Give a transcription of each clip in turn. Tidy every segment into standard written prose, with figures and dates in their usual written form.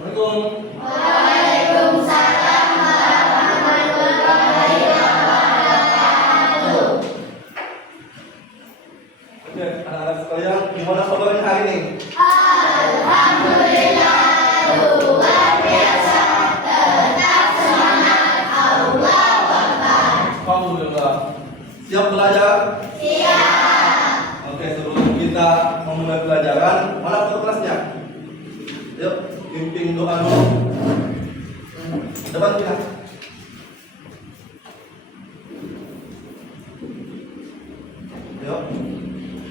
Assalamualaikum. Waalaikumsalam warahmatullahi wabarakatuh. Oke, anak-anak sekalian, gimana kabarnya hari ini? Alhamdulillah luar biasa, tetap semangat, Allahu Akbar. Alhamdulillah. Siap belajar? Siap. Oke, sebelum kita memulai pelajaran, mana foto kelasnya? Yuk, pimpin doa dulu. Depan kita. Yuk,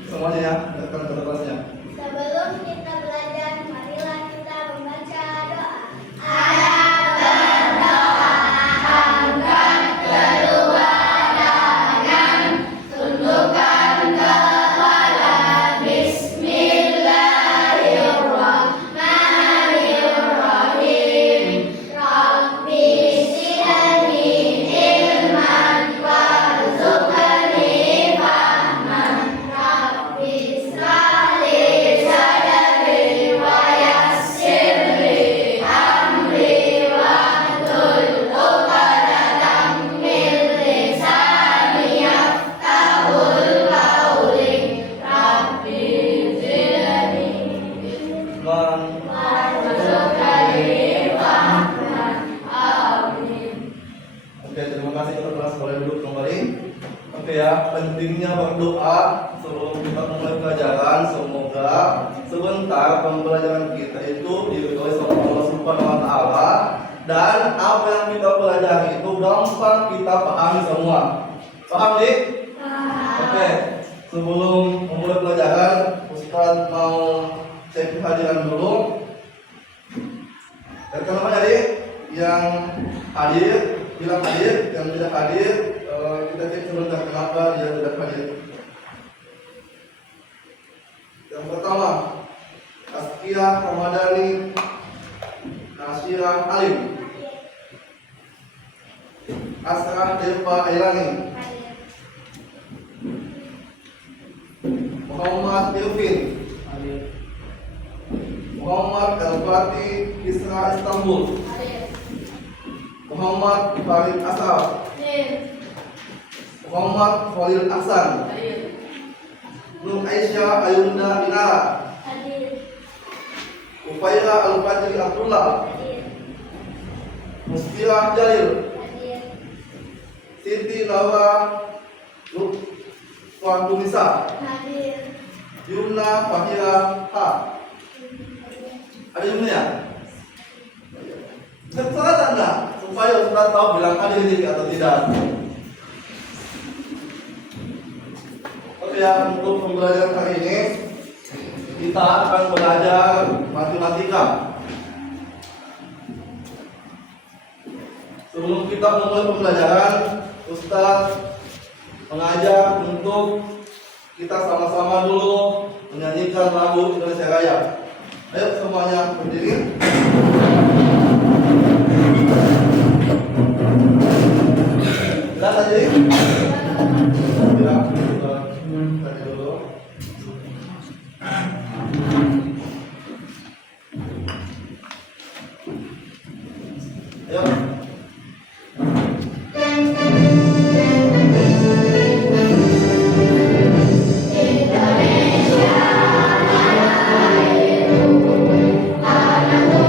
semuanya ya, depan foto kelasnya. Sebelum kita belajar, marilah kita membaca doa. Angkat kedua tangan, tundukkan kepala. Bismillahirrahmanirrahim. Rabbi zidni ilman warzuqni fahman. Rabbi ishrah li sadri wa yassir li amri wahlul 'uqdatam min lisani yafqahul qawli. Rabbi zidni warzuqni fahman. Amin. Oke, terima kasih untuk kelas, boleh duduk kembali. Oke ya, pentingnya berdoa sebelum kita mulai pelajaran. Semoga sebentar pembelajaran kita itu diridhoi sama Allah Subhanahu wa taala dan apa yang kita pelajari itu gampang kita pahami semua. Paham, Dik? Oke, sebelum memulai pelajaran, Ustadz mau cek kehadiran dulu. Dan namanya, Dik, yang hadir bilang hadir, yang tidak hadir kita cek sebentar kenapa dia tidak hadir. Yang pertama, Askia Ramadhani Nasira Alim, Asrah Deva Airani, Muhammad Irfin, Muhammad Al-Fatih Isra Istanbul, Muhammad Farid Asal, Muhammad Khalil Ahsan, Nur Aisyah Ayunda Inara, Ufaira Al-Fajri Abdullah, Musfirah Jalil, Siti Laura Lutfanisa, Yumna Fahira Ha. Ada Yumna ya? Salah tanda supaya Ustaz tahu bilang hadir ini atau tidak. Oke ya, untuk pembelajaran hari ini kita akan belajar matematika. Sebelum kita memulai pembelajaran, Ustaz mengajak untuk kita sama-sama dulu menyanyikan lagu Indonesia Raya. Ayo semuanya berdiri. Lihat aja ya. Bilang tadi dulu. Ayo. Indonesia tanah airku, tanah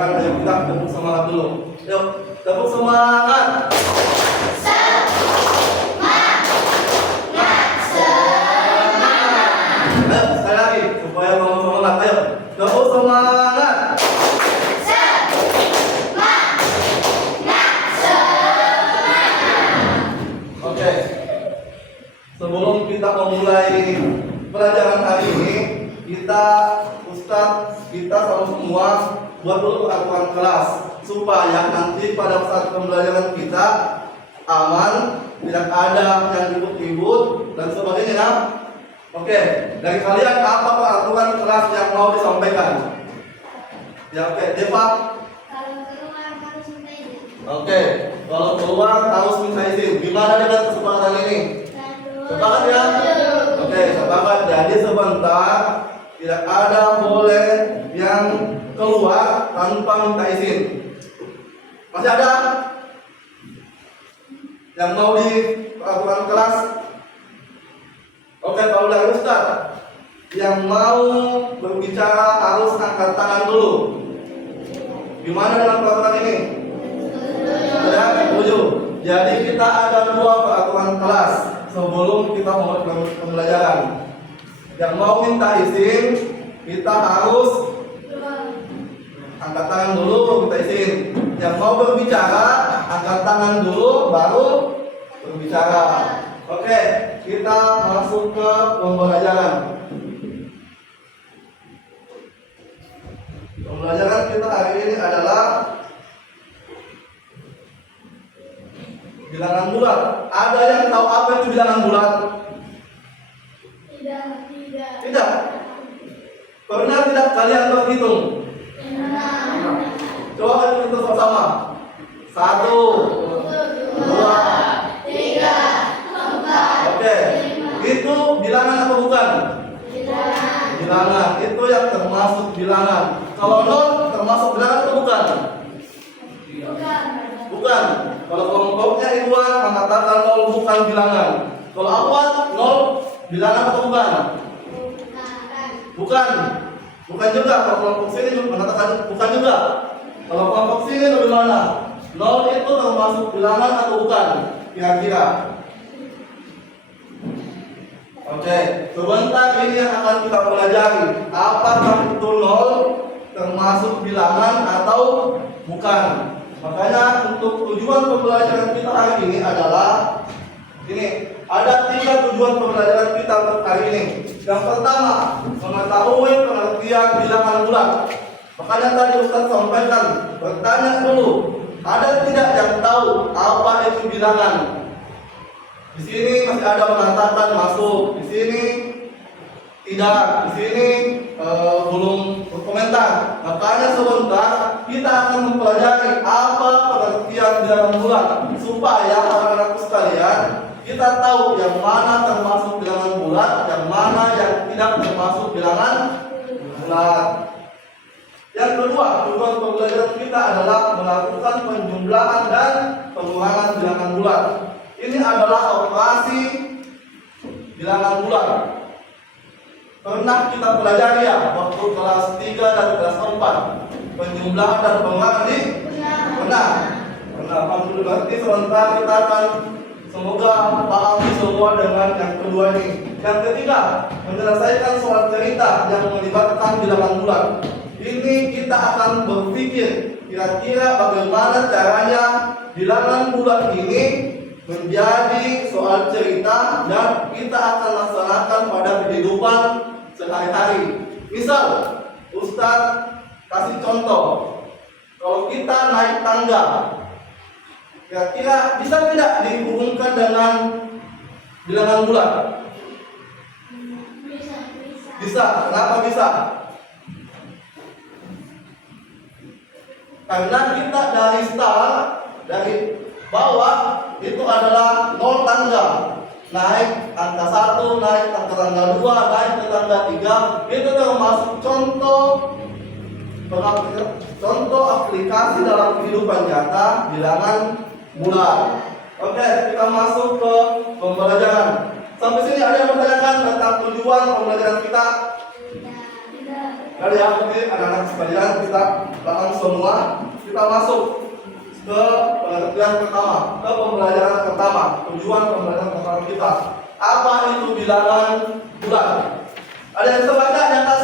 pembelajaran. Ayo kita tepuk semangat dulu. Yuk, tepuk semangat. Ayo, sekali lagi supaya kamu semangat. Ayo, tepuk semangat. Oke. Sebelum kita memulai pelajaran hari ini, kita sama semua buat dulu peraturan kelas supaya nanti pada saat pembelajaran kita aman, tidak ada yang ribut-ribut dan sebagainya. Ya? Oke, dari kalian apa peraturan kelas yang mau disampaikan? Ya oke, Deva. Kalau keluar harus minta izin. Oke, kalau keluar harus minta izin. Gimana dengan kesempatan ini? Sepakat ya? Oke, sepakat. Jadi sebentar tidak ada boleh yang keluar tanpa minta izin. Masih ada yang mau di peraturan kelas? Oke, kalau dari Ustaz yang mau berbicara harus angkat tangan dulu. Gimana dengan peraturan ini? Ya, setuju. Jadi kita ada 2 peraturan kelas sebelum kita mulai pembelajaran. Yang mau minta izin, kita harus angkat tangan dulu minta izin. Yang mau berbicara, angkat tangan dulu baru berbicara. Oke, kita masuk ke pembelajaran. Pembelajaran kita hari ini adalah bilangan bulat. Ada yang tahu apa itu bilangan bulat? Tidak. Pernah tidak kalian berhitung? Coba kita hitung sama-sama. 1, 2, 3, 4. Oke. Itu bilangan apa bukan? Bilangan. Itu yang termasuk bilangan. Kalau 0 termasuk bilangan atau bukan? Bukan. Kalau kelompoknya Iwan mengatakan 0 bukan bilangan. Kalau Awan 0 bilangan atau bukan? Bukan. Bukan juga. Kalau kelompok sini mengatakan bukan juga. Kalau kelompok sini bagaimana? 0 itu termasuk bilangan atau bukan? Kira-kira. Oke, sebentar ini yang akan kita pelajari. Apakah itu 0 termasuk bilangan atau bukan? Makanya untuk tujuan pembelajaran kita hari ini adalah ini. Ada 3 tujuan pembelajaran kita untuk hari ini. Yang pertama, mengetahui pengertian bilangan bulat. Makanya tadi Ustaz sampaikan, bertanya dulu, ada tidak yang tahu apa itu bilangan? Di sini masih ada mengatakan masuk, di sini tidak, di sini belum berkomentar. Makanya sebentar kita akan mempelajari apa pengertian bilangan bulat supaya anak-anak sekalian kita tahu yang mana termasuk bilangan bulat, yang mana yang tidak termasuk bilangan bulat. Yang kedua, tujuan pembelajaran kita adalah melakukan penjumlahan dan pengurangan bilangan bulat. Ini adalah operasi bilangan bulat. Pernah kita pelajari ya waktu kelas 3 dan kelas 4 penjumlahan dan pengurangan ini? Pernah. Alhamdulillah. Berarti sebentar kita akan semoga pahami semua dengan yang kedua ini. Yang ketiga, menyelesaikan soal cerita yang melibatkan bilangan bulat. Ini kita akan berpikir kira-kira bagaimana caranya bilangan bulat ini menjadi soal cerita dan kita akan laksanakan pada kehidupan sehari-hari. Misal, Ustadz kasih contoh, kalau kita naik tangga, kira-kira bisa tidak dihubungkan dengan bilangan bulat? Bisa. Kenapa bisa? Karena kita dari start, dari bawah itu adalah 0 tangga. Naik angka 1, naik angka tangga 2, naik ke tangga 3. Itu termasuk contoh aplikasi dalam kehidupan nyata bilangan bulat. Oke, kita masuk ke pembelajaran. Sampai sini ada yang bertanyakan tentang tujuan pembelajaran kita? Jadi ya, oke anak-anak sekalian, kita lakukan semua. Kita masuk ke pengertian pertama, ke pembelajaran pertama. Tujuan pembelajaran pertama kita, apa itu bilangan bulat? Ada yang bisa baca di atas?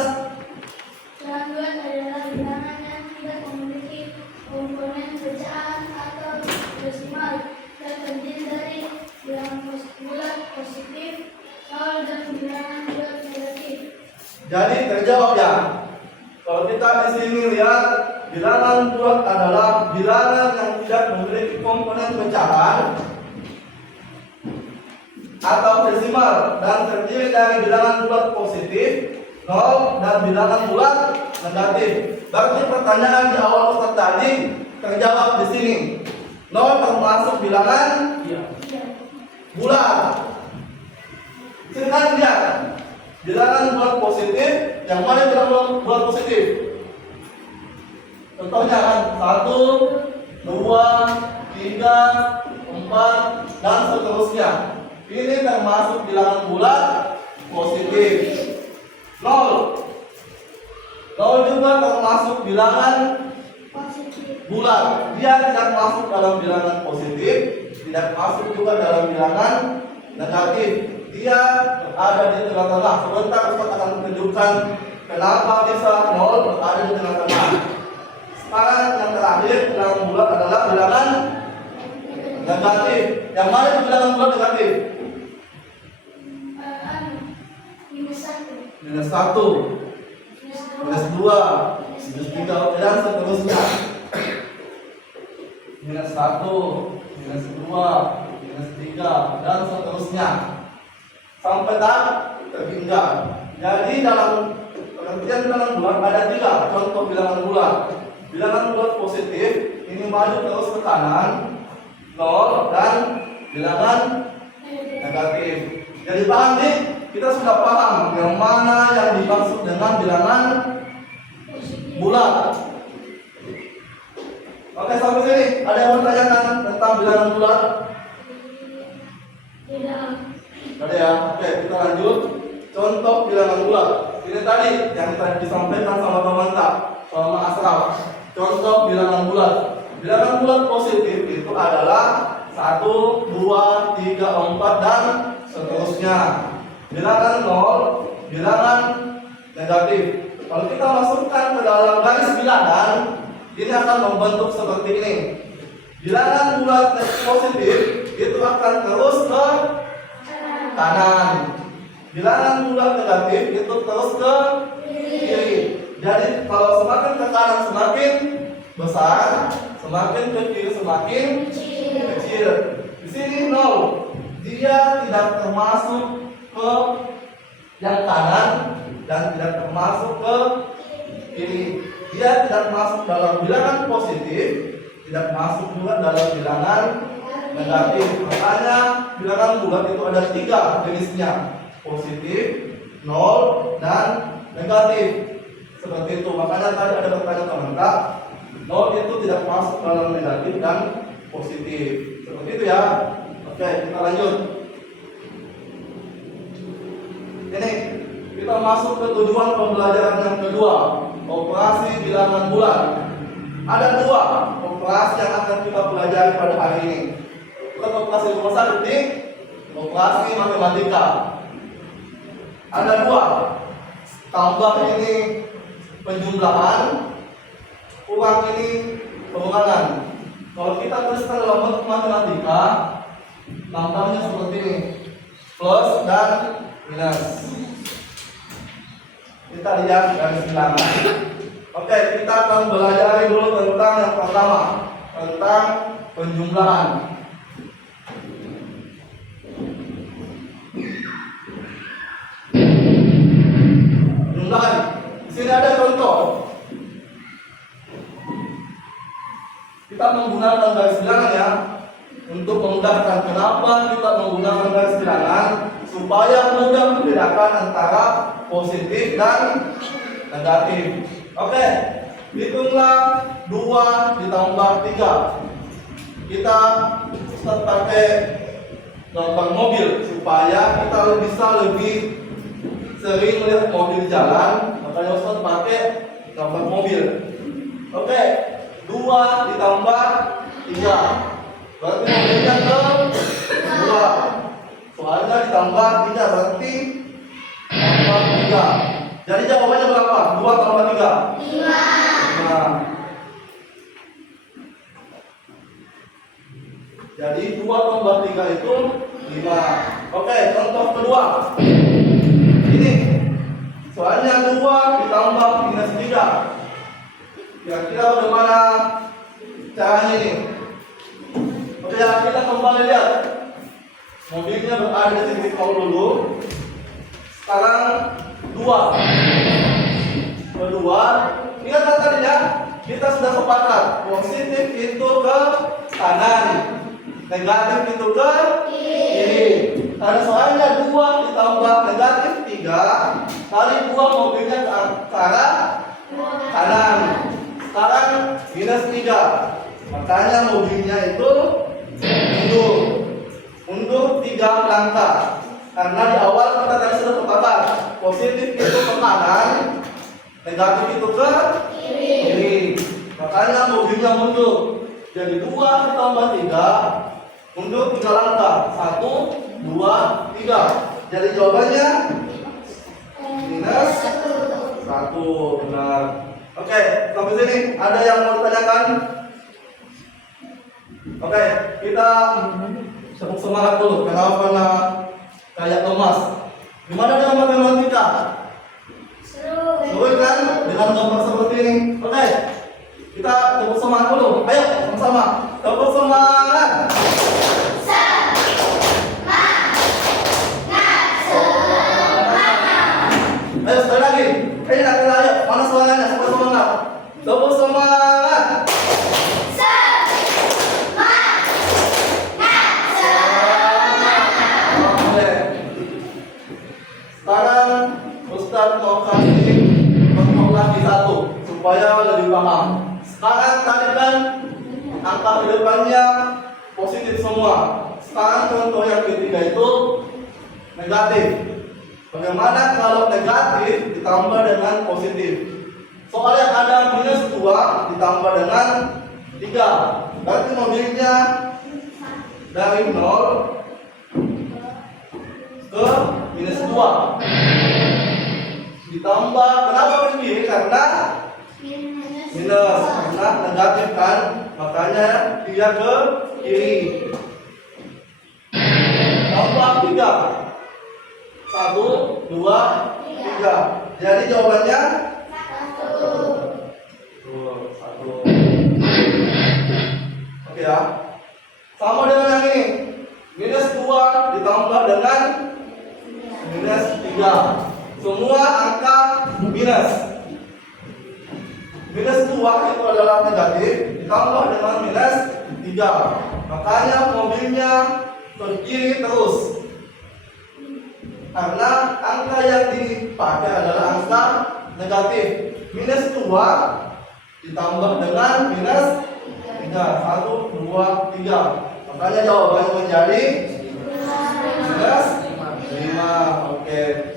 Bilangan bulat adalah bilangan yang tidak memiliki komponen pecahan atau desimal dan terdiri dari bilangan bulat positif, nol dan bilangan bulat negatif. Jadi terjawab ya. Kalau kita di sini lihat, bilangan bulat adalah bilangan yang tidak memiliki komponen pecahan atau desimal dan terdiri dari bilangan bulat positif, nol dan bilangan bulat negatif. Berarti pertanyaan di awal Ustaz tadi terjawab di sini. Nol termasuk bilangan bulat. Silakan lihat. Bilangan bulat positif, yang mana bilangan bulat positif? Contohnya kan 1, 2, 3, 4 dan seterusnya. Ini termasuk bilangan bulat positif. 0 juga termasuk bilangan bulat. Dia tidak masuk dalam bilangan positif, tidak masuk juga dalam bilangan negatif. Dia berada di tengah-tengah. Sebentar Ustaz akan menunjukkan kenapa bisa 0 berada di tengah-tengah. Sekarang yang terakhir bilangan bulat adalah bilangan negatif. Yang mana itu bilangan bulat negatif? Minus 1, minus 2, minus 3 dan seterusnya. Minus 1, minus 2, minus 3 dan seterusnya. Sampai tak terhingga. Jadi dalam pengertian bilangan bulat ada 3 contoh bilangan bulat. Bilangan bulat positif ini maju terus ke kanan, 0 dan bilangan negatif. Jadi paham nih? Kita sudah paham yang mana yang dimaksud dengan bilangan bulat. Oke, sampai sini ada yang bertanya tentang bilangan bulat? Tidak. Ada ya? Oke, kita lanjut. Contoh bilangan bulat. Ini tadi yang tadi disampaikan sama Pak Manta, sama Asraf. Contoh bilangan bulat. Bilangan bulat positif itu adalah 1, 2, 3, 4 dan seterusnya. Bilangan 0, bilangan negatif. Kalau kita masukkan ke dalam garis bilangan, ini akan membentuk seperti ini. Bilangan bulat positif itu akan terus ke kanan. Bilangan bulat negatif itu terus ke kiri. Jadi kalau semakin ke kanan semakin besar, semakin ke kiri semakin kecil. Di sini 0, dia tidak termasuk ke yang kanan dan tidak termasuk ke kiri. Dia tidak masuk dalam bilangan positif, tidak masuk juga dalam bilangan negatif. Makanya bilangan bulat itu ada 3 jenisnya, positif, 0 dan negatif. Seperti itu. Makanya tadi ada pertanyaan teman-teman, 0 itu tidak masuk dalam negatif dan positif. Seperti itu ya. Oke, kita lanjut. Ini kita masuk ke tujuan pembelajaran yang kedua, operasi bilangan bulat. Ada 2 operasi yang akan kita pelajari pada hari ini. Bukan operasi rumus ini, operasi matematika. Ada 2, tambah ini penjumlahan, kurang ini pengurangan. Kalau kita tuliskan dalam bentuk matematika, tambahnya seperti ini, plus dan minus. Kita lihat dari bilangan. Oke, kita akan belajar dulu tentang yang pertama, tentang penjumlahan. Penjumlahan. Di sini ada contoh. Kita menggunakan garis bilangan ya, untuk memudahkan. Kenapa kita menggunakan garis bilangan? Supaya mudah membedakan antara positif dan negatif. Oke, hitunglah 2 ditambah 3. Kita Ustaz pakai gambar mobil supaya kita bisa lebih sering melihat mobil di jalan. Maka Makanya Ustaz pakai gambar mobil. Oke, 2 ditambah 3. Berarti mobilnya ke 2. Soalnya ditambah 3 berarti tambah 3. Jadi jawabannya berapa? 2 tambah 3. 5. Jadi 2 tambah 3 itu 5. Oke, contoh kedua. Ini soalnya 2 ditambah minus 3. Kira-kira bagaimana caranya ini? Oke ya, kita kembali lihat. Mobilnya berada di titik 0 dulu. Sekarang 2. Kedua, ingat kan tadinya kita sudah sepakat positif itu ke kanan, negatif itu ke kiri. Karena soalnya 2 ditambah negatif 3 kali 2 mobilnya ke arah kanan. Sekarang minus 3. Makanya mobilnya itu mundur 3 langkah. Karena di awal kita tadi sudah sepakat positif itu ke kanan, negatif itu ke kiri. Makanya mobilnya mundur. Jadi 2 ditambah 3 mundur 3 langkah. 1, 2, 3. Jadi jawabannya minus 1. Benar. Oke, sampai sini ada yang mau ditanyakan? Oke, kita semangat dulu. Kenapa kayak lemas? Gimana dengan matematika? Seru kan? Dengan gambar seperti ini. Oke, kita tepuk semangat dulu. Ayo, sama-sama. Tepuk semangat. Ayo sekali lagi. Ayo, mana suaranya? Tepuk semangat. Tepuk semangat. Sekarang Ustaz mau kasih contoh lagi satu supaya lebih paham. Sekarang tadi kan angka di depannya positif semua. Sekarang contoh yang ketiga itu negatif. Bagaimana kalau negatif ditambah dengan positif? Soalnya ada minus 2 ditambah dengan 3. Berarti mobilnya dari 0 ke minus 2 ditambah, kenapa ke kiri? Karena minus, karena negatif kan, makanya dia ke kiri. Tambah 3. 1, 2, 3. Jadi jawabannya 1. Oke ya. Sama dengan yang ini. Minus 2 ditambah dengan minus 3. Semua angka minus. Minus 2 itu adalah negatif ditambah dengan minus 3. Makanya mobilnya ke kiri terus. Karena angka yang dipakai adalah angka negatif. Minus 2 ditambah dengan minus 3. 1, 2, 3. Makanya jawabannya menjadi minus 5. Oke.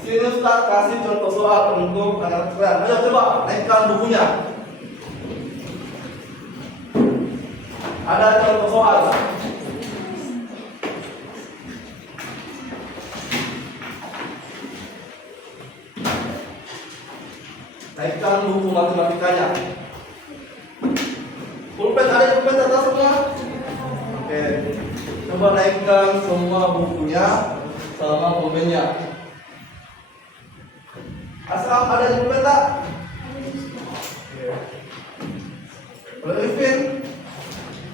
Di sini Ustaz kasih contoh soal untuk anak kalian. Ayo coba naikkan bukunya. Ada contoh soal. Naikkan buku matematikanya. Pulpen, ada pulpen atas semua? Oke. Coba naikkan semua bukunya sama pulpennya. Asal ada pulpen tak? Boleh Rifin?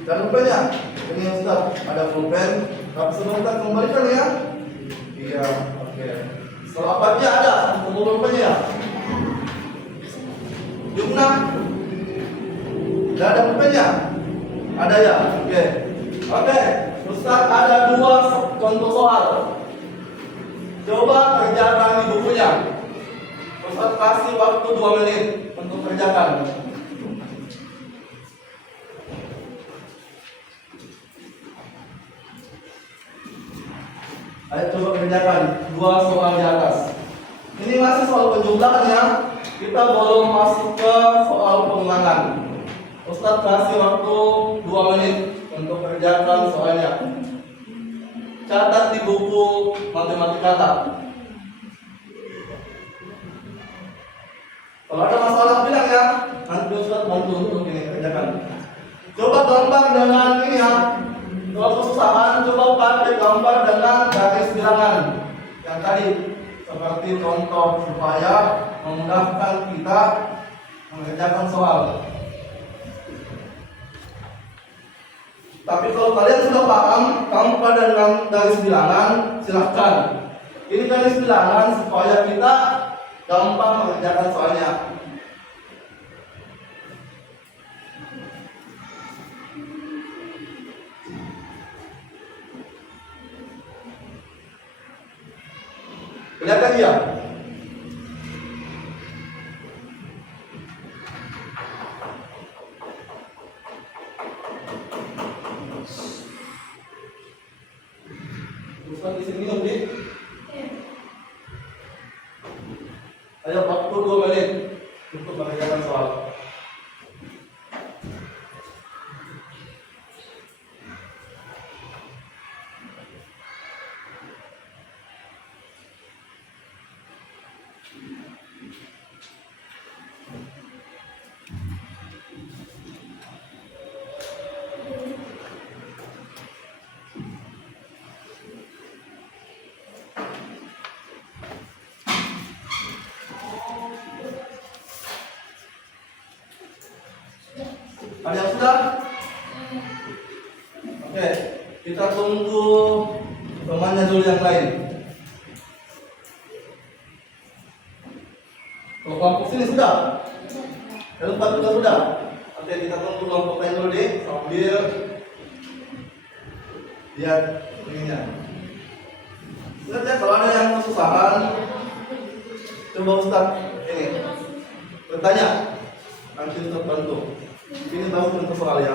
Dan pulpennya? Ini Ustaz, ada pulpen. Tapi sebentar kembalikan ya. Iya, oke. Selamatnya ada, tunggu pulpennya. Jumlah. Tidak ada pulpennya? Ada ya? Oke. Ustaz ada 2 contoh soal. Coba kerjakan di bukunya. Ustaz kasih waktu 2 menit untuk kerjakan. Ayo coba kerjakan 2 soal di atas. Ini masih soal sebelum masuk ke soal pengulangan, Ustadz kasih waktu 2 menit untuk kerjakan soalnya. Catat di buku matematika. Kalau ada masalah bilang ya, nanti Ustadz bantu untuk ini kerjakan. Coba gambar dengan ini ya. Kalau kesusahan, coba pakai gambar dengan garis bilangan yang tadi, seperti contoh supaya memudahkan kita mengerjakan soal. Tapi kalau kalian sudah paham gambar dengan garis bilangan, silahkan. Ini garis bilangan supaya kita gampang mengerjakan soalnya. Kelihatan dia? Ustaz di sini minum, Dik. Ayo waktu 2 menit untuk mengerjakan soal. Ada yang sudah? Oke, kita tunggu temannya dulu yang lain. Kalau kelompok sini sudah? Yang 4 juga sudah? Oke, kita tunggu kelompok lain dulu deh, sambil lihat ininya. Lihat ya, kalau ada yang kesusahan, coba Ustaz ini bertanya, nanti Ustaz bantu. Ini tahu contoh soal ya.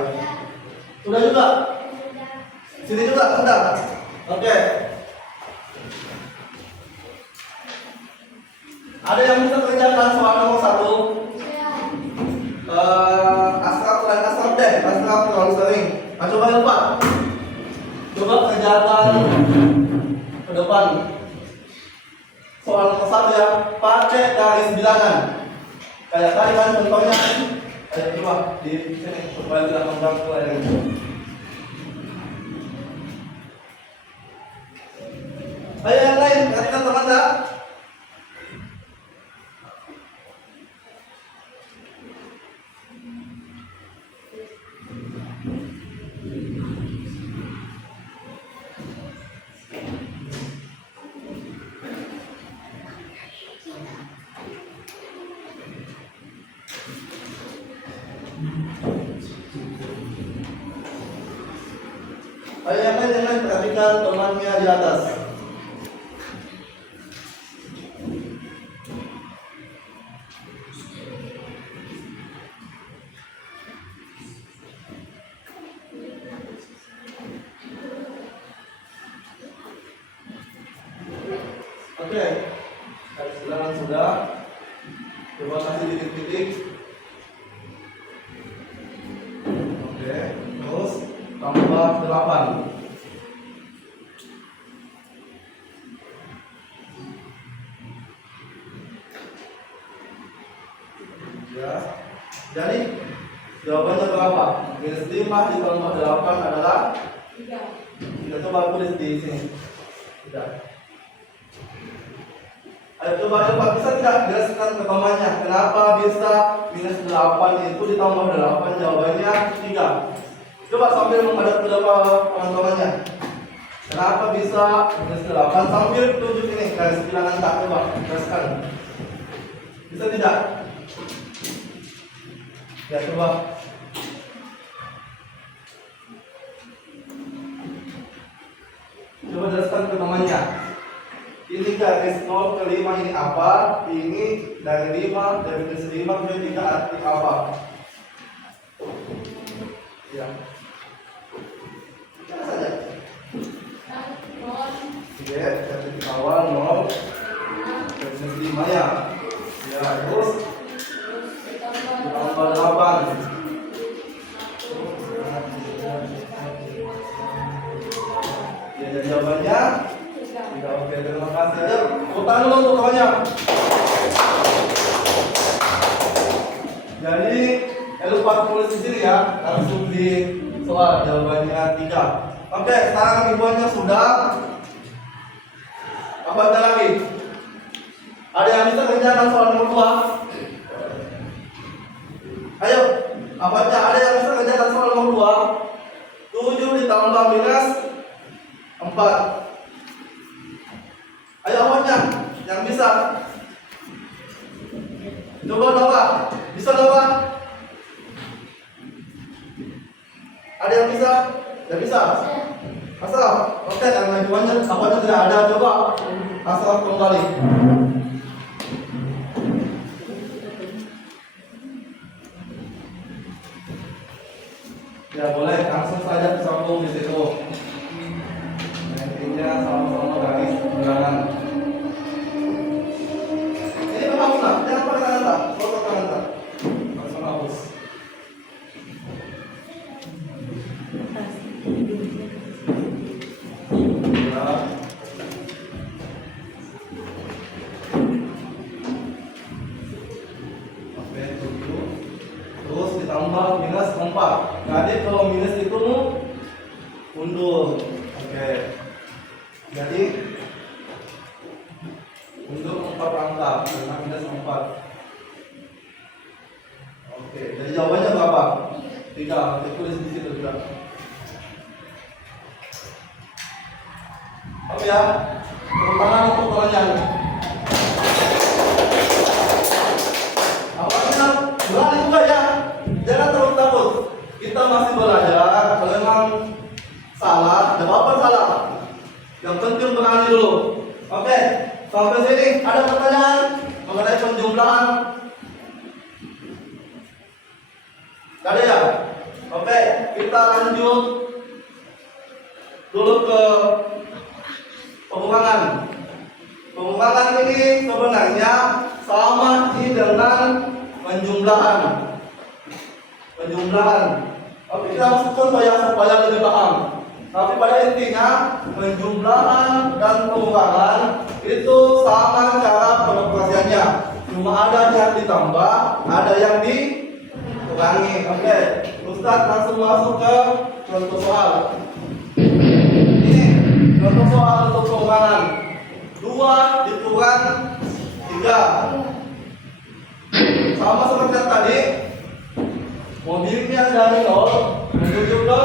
Sudah juga? Sini juga sudah. Oke. Ada yang bisa kerjakan soal nomor 1? Asraf deh, Asraf terlalu sering. Nah, coba yang 4. Coba kerjakan ke depan. Soal nomor 1 ya, pakai garis bilangan. Kayak tadi kan contohnya. Ayo coba di sini supaya tidak mengganggu yang ini. Ayo yang lain, kasihkan teman tak? Ayo yang lain perhatikan temannya di atas. Oke, garis bilangan sudah. Coba kasih titik-titik. Oke, terus tambah 8. Ya, jadi jawabannya berapa? Minus 5 ditambah 8 adalah 3. Kita coba tulis di sini. Tidak. Ayo coba bisa tidak jelaskan ke temannya kenapa bisa minus 8 itu ditambah 8 jawabannya 3. Coba sambil menghadap ke depan teman-temannya. Kenapa bisa minus 8 sambil tunjuk ini garis bilangan tak, coba jelaskan. Bisa tidak? Ya coba. Coba jelaskan ke temannya. Ini garis 0 ke 5 ini apa? Ini dari 5 dari minus 5 ke 3 arti apa? Ya. Cara saja. Oke, titik awal 0 dari minus 5 ya. Ya, terus jawabannya 3. Oke, terima kasih. Ayo, tepuk tangan dulu untuk kawannya. Jadi, lupa tulis di sini ya, langsung di soal jawabannya 3. Oke, sekarang ribuannya sudah. Apa ada lagi? Ada yang bisa kerjakan soal nomor 2? Ayo, apa aja? Ada yang bisa kerjakan soal nomor 2? 7 ditambah minus 4. Ayo awalnya, yang bisa. Coba. Bisa coba. Ada yang bisa? Tidak bisa. Asal. Oke, karena ribuannya awalnya tidak ada. Coba. Asal kembali. Ya boleh, langsung saja disambung di situ. Intinya sama-sama garis bilangan. Ini penghapus lah, jangan pakai tangan tak, foto tangan tak, langsung hapus. Ya. Oke, 7. Terus ditambah minus 4. Jadi kalau minus itu undur. Oke. Jadi undur 4 angka karena minus 4. Oke. Jadi jawabannya berapa? 3. Kita tulis di situ juga. Oke ya. Tepuk tangan untuk pertanyaan. Awalnya berani juga ya. Jangan terlalu takut. Kita masih belajar. Kalau memang salah, tidak apa-apa salah. Yang penting berani dulu. Oke, sampai sini ada pertanyaan mengenai penjumlahan? Tidak ada ya? Oke, kita lanjut dulu ke pengurangan. Pengurangan ini sebenarnya sama dengan penjumlahan. Oke, kita masukkan supaya lebih paham. Tapi pada intinya penjumlahan dan pengurangan itu sama cara pengoperasiannya. Cuma ada yang ditambah, ada yang dikurangi. Oke, Ustadz langsung masuk ke contoh soal. Ini contoh soal untuk pengurangan. 2 dikurang 3. Sama seperti yang tadi. Mobilnya dari 0 menuju ke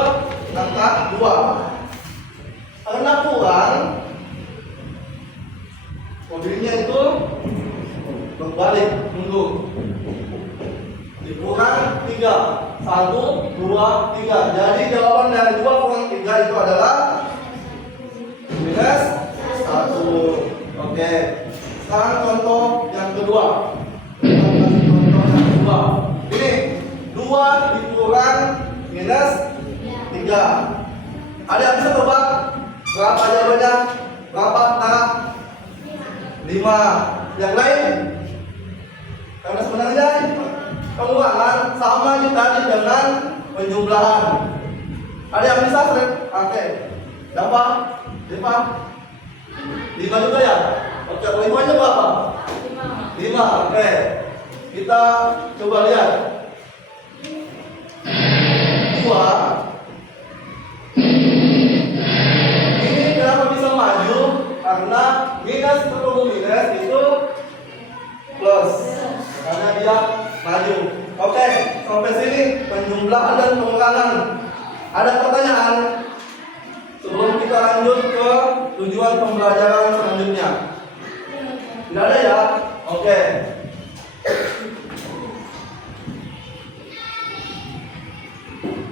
angka 2. Karena kurang, mobilnya itu berbalik mundur. Dikurang 3. 1, 2, 3. Jadi jawaban dari 2 kurang 3 itu adalah minus 1. Oke. Sekarang contoh yang kedua. Kita kasih contoh yang kedua. Ini 2 dikurang minus 3. Ada yang bisa tebak berapa jawabannya? Berapa? 5. Yang lain? Karena sebenarnya pengurangan sama tadi dengan penjumlahan. Ada yang bisa? Oke. Berapa? 5 juga ya? Oke, kelipanya berapa? 5. Oke. Kita coba lihat. 2. Ini kenapa bisa maju? Karena minus ketemu minus itu plus. Karena dia maju. Oke, sampai sini penjumlahan dan pengurangan. Ada pertanyaan? Sebelum kita lanjut ke tujuan pembelajaran selanjutnya. Tidak ada ya? Oke.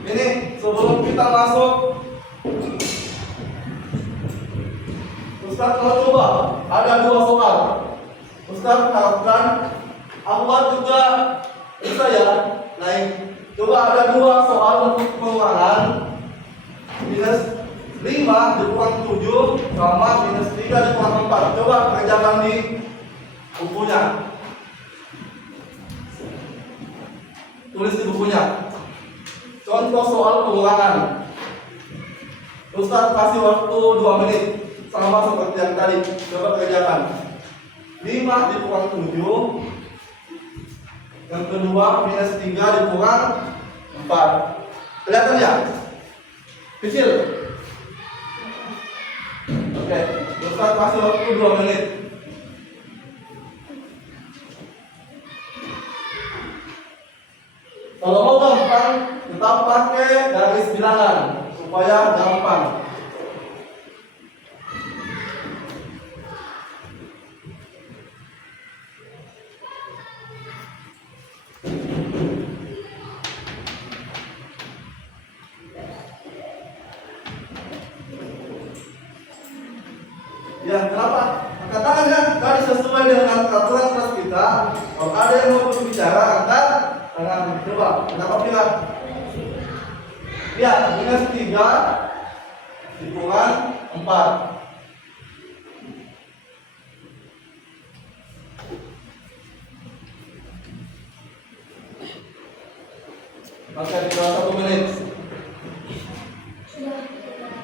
Ini sebelum kita masuk, Ustadz kalau coba ada 2 soal. Ustadz harapkan Ahwat juga bisa ya naik. Coba ada 2 soal untuk pengurangan. Minus 5 dikurang 7 sama minus 3 dikurang 4. Coba kerjakan di bukunya. Tulis di bukunya. Contoh soal pengurangan. Ustaz kasih waktu 2 menit. Sama seperti yang tadi. Coba kerjakan. 5 dikurang 7. Yang kedua minus 3 dikurang 4. Kelihatan ya? Kecil. Oke, Ustaz kasih waktu 2 menit. Kalau mau gampang, tetap pakai garis bilangan supaya gampang. Ya, kenapa? Angkat tangan ya, tadi sesuai dengan aturan kelas kita. Kalau ada yang mau berbicara, angkat tangan. Coba, kenapa pilih? Ya, minus 3 dikurang 4. Maka di bawah 1 menit.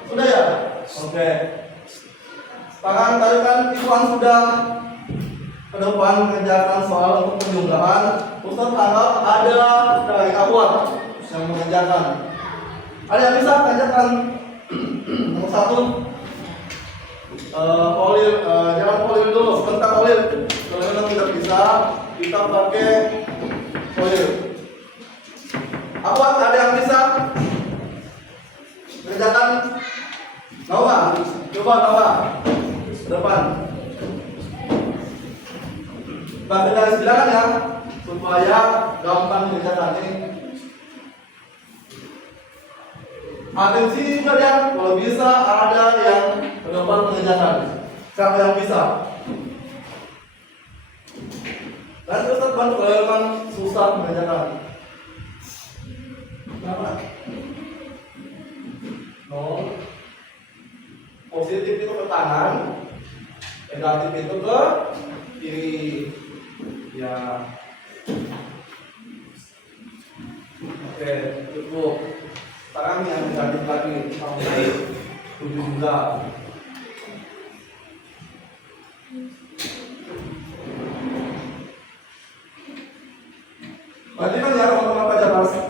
Sudah ya? Oke. Sekarang tadi kan Iwan sudah ke depan mengerjakan soal untuk penjumlahan. Ustaz anggap ada dari Awad yang mengerjakan. Ada yang bisa kerjakan? Nomor 1 Polil, jangan polil dulu, sebentar polil. Kalau memang tidak bisa, kita pakai polil. Awad ada yang bisa kerjakan? Mau nggak? Coba nggak? Depan. Pakai garis bilangan ya, supaya gampang dikerjakan ini. Atensi juga ya, kalau bisa ada yang ke depan mengerjakan. Siapa yang bisa? Dan Ustaz bantu kalau memang susah mengerjakan. Kenapa? No. Positif itu ke kanan, negatif itu ke kiri. Ya. Oke, cukup. Sekarang yang negatif lagi sampai 7 juga. Berarti kan ya teman-teman baca bahasa.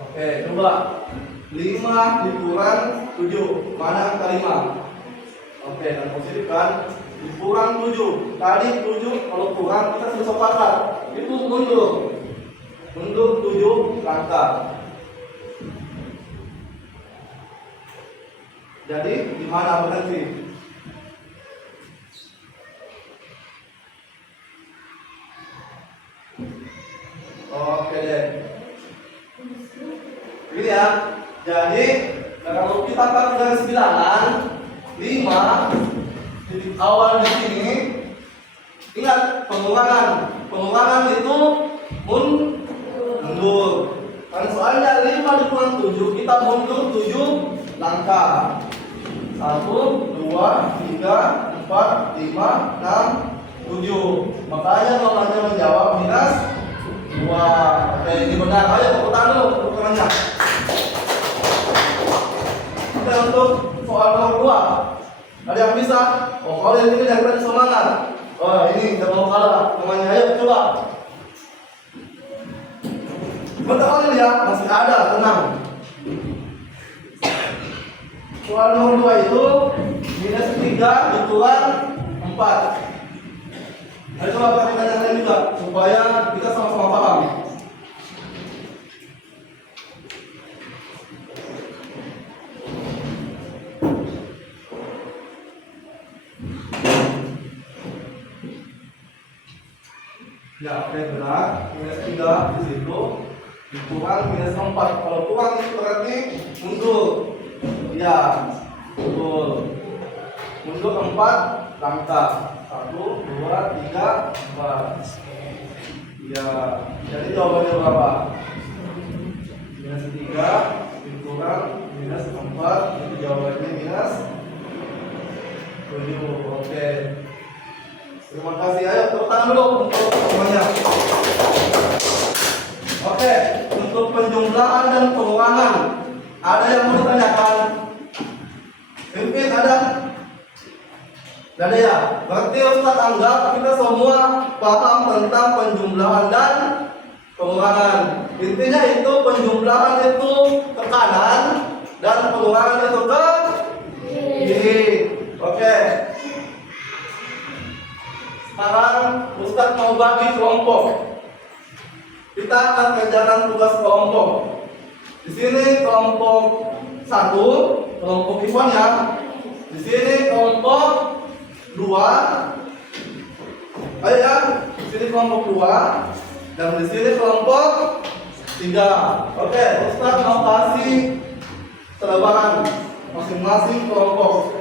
Oke, coba 5 dikurang 7. Mana angka 5? Oke, dan positif kan? Dikurang 7. Tadi 7 kalau kurang kita sudah sepakat. Itu mundur. Mundur 7 langkah. Jadi di mana berhenti? Oke deh. Ini ya. Jadi kalau kita pakai garis bilangan 5 titik awal di sini, ingat pengulangan. Pengulangan itu mundur. Kan soalnya 5 dikurang 7, kita mundur 7 langkah. 1, 2, 3, 4, 5, 6, 7. Makanya nomornya menjawab minus 2. Oke, ini benar. Ayo tepuk tangan dulu, tepuk tangannya. Oke, untuk soal nomor 2. Ada yang bisa? Oh, kalau yang ini dari tadi semangat. Oh, ini udah mau kalah. Namanya ayo coba. Betul ya, masih ada, tenang. Soal nomor 2 itu minus 3 dikurang 4. Ayo coba perhatikan yang lain juga supaya kita sama-sama paham. Ya, oke benar. Minus 3 di situ dikurang minus 4. Kalau kurang itu berarti mundur. Ya, betul. Mundur 4 langkah. 1, 2, 3, 4. Ya, jadi jawabannya berapa? Minus 3 dikurang minus 4. Itu jawabannya minus 7. Oke. Terima kasih. Ayo tepuk tangan dulu untuk semuanya. Oke, untuk penjumlahan dan pengulangan Ada yang mau ditanyakan? Pimpin ada? Tidak ada ya? Berarti Ustaz anggap kita semua paham tentang penjumlahan dan pengurangan. Intinya itu penjumlahan itu ke kanan dan pengurangan itu ke kiri. Oke. Sekarang Ustaz mau bagi kelompok. Kita akan kerjakan tugas kelompok. Di sini kelompok 1, kelompok Ikhwan ya. Di sini kelompok 2. Ayo ya. Di sini kelompok 2 dan di sini kelompok 3. Oke, Ustaz mau kasih selebaran masing-masing kelompok.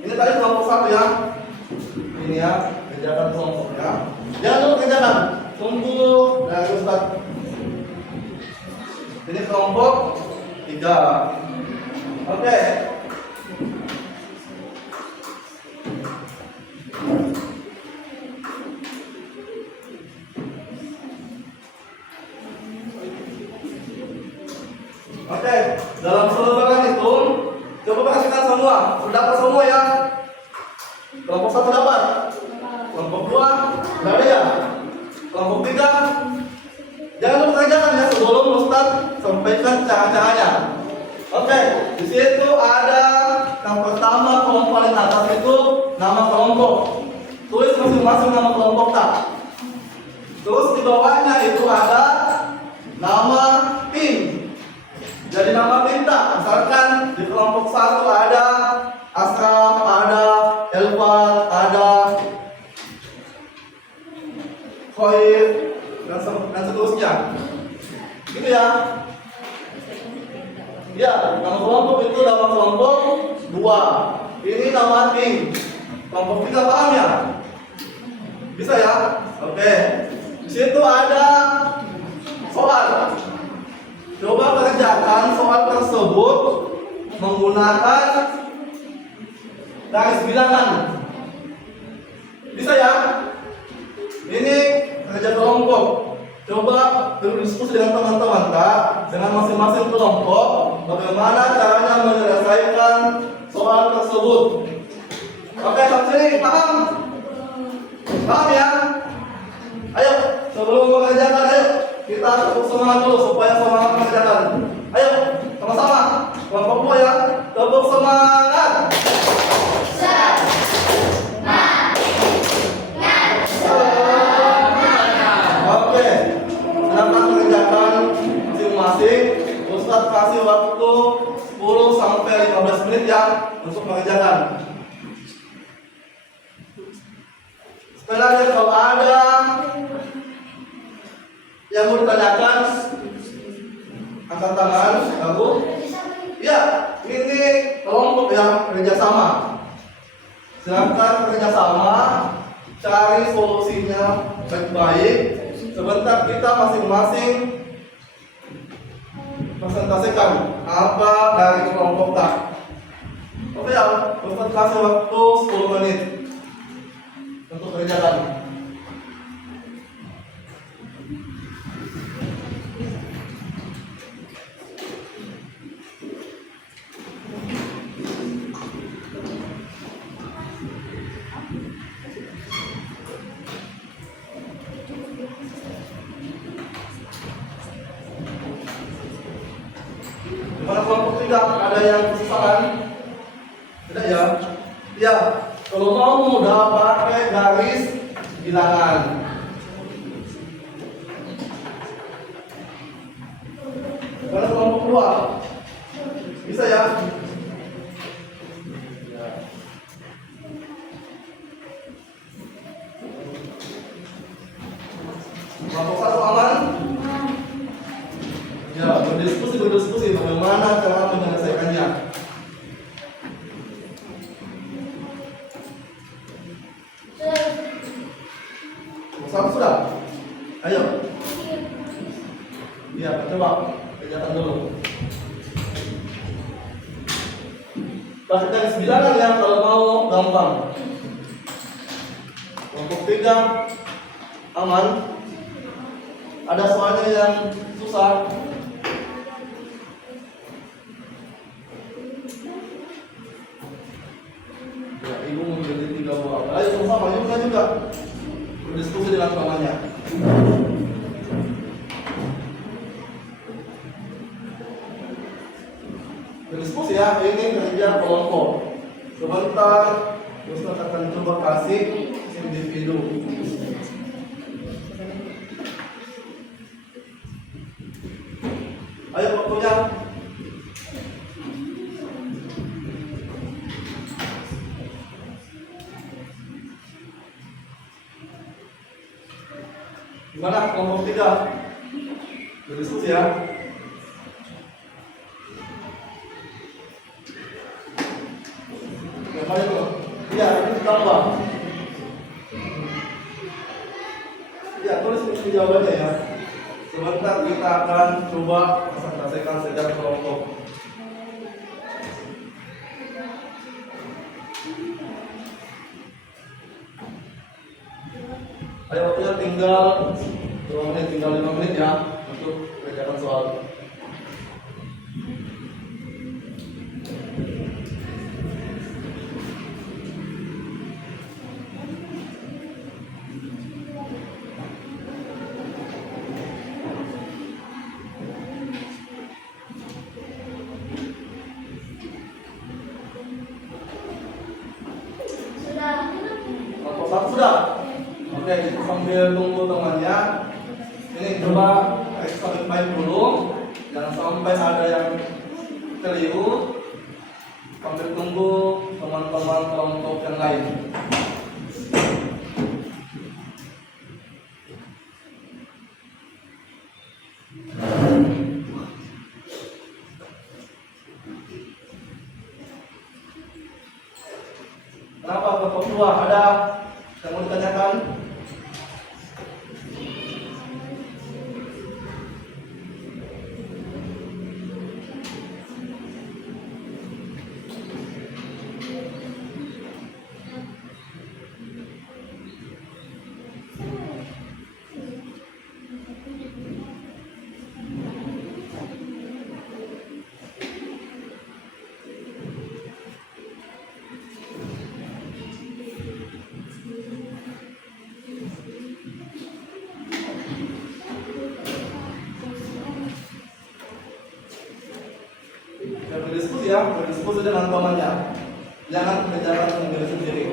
Ini tadi kelompok 1 ya. Ini ya, kerjakan kelompoknya. Jangan lupa kerjakan. Tunggu dari Ustaz. Ini kelompok 3. Oke. Oke, dalam selebaran itu coba perhatikan semua. Sudah dapat semua ya? Kelompok 1 dapat. Kelompok 2 tidak ada ya? Kelompok 3 jangan lupa kerjakan ya sebelum Ustaz sampaikan cara-caranya. Oke, di situ ada yang pertama kelompok paling atas itu nama kelompok. Tulis masing-masing nama kelompok tak. Terus di bawahnya itu ada nama tim. Jadi nama tim tak. Misalkan di kelompok 1 ada Asraf, ada Elfat, ada Khair dan seterusnya. Gitu ya. Ya, nama kelompok itu nama kelompok 2. Ini nama tim. Kelompok 3 paham ya? Bisa ya? Oke. Di situ ada soal. Coba kerjakan soal tersebut menggunakan garis bilangan. Bisa ya? Ini kerja kelompok. Coba berdiskusi dengan teman-teman Kak, dengan masing-masing kelompok bagaimana caranya menyelesaikan soal tersebut. Oke, sampai paham? Paham ya? Ayo, sebelum mengerjakan ayo kita tepuk semangat dulu supaya semangat mengerjakan. Ayo, sama-sama. Kelompok 2 ya. Tepuk semangat. Oke, silakan mengerjakan masing-masing. Ustaz kasih waktu 10 sampai 15 menit ya untuk mengerjakan. Sekali lagi kalau ada yang mau ditanyakan angkat tangan, aku. Ya, ini kelompok yang kerjasama. Silakan kerjasama, cari solusinya baik-baik. Sebentar kita masing-masing presentasikan apa dari kelompok tak. Oke ya, Ustaz kasih waktu 10 menit untuk kerjakan. Mana kelompok 3 ada yang kesalahan? Tidak ya? Ya, kalau mau mudah pakai garis bilangan. Mana kelompok 2? Bisa ya? Kelompok 1 aman? Ya, berdiskusi bagaimana cara menyelesaikannya. Satu sudah? Ayo. Ya, coba kerjakan dulu. pakai garis bilangan ya kalau mau gampang. Kelompok 3 aman. Ada soalnya yang susah. Ya, ibu menjadi 3 buah. Ayo sama-sama juga berdiskusi dengan temannya. Berdiskusi ya, ini kerja kelompok. Sebentar, Ustaz akan coba kasih individu. Ayo waktunya. Gimana kelompok 3? Berdiskusi ya. Gimana itu? Iya, ini ditambah. Ya, tulis ini jawabannya ya. Sebentar kita akan coba presentasikan secara kelompok. Ayo waktunya tinggal 2 menit, tinggal 5 menit ya untuk mengerjakan soal. Sudah. Kelompok 1 sudah? Oke, kita sambil tunggu temannya. Ini coba experiment baik dulu. Jangan sampai ada yang keliru. Sambil tunggu teman-teman kelompok yang lain. Kenapa kelompok 2 ada yang mau ditanyakan? Berdiskusi dengan temannya. Jangan kerjakan sendiri sendiri.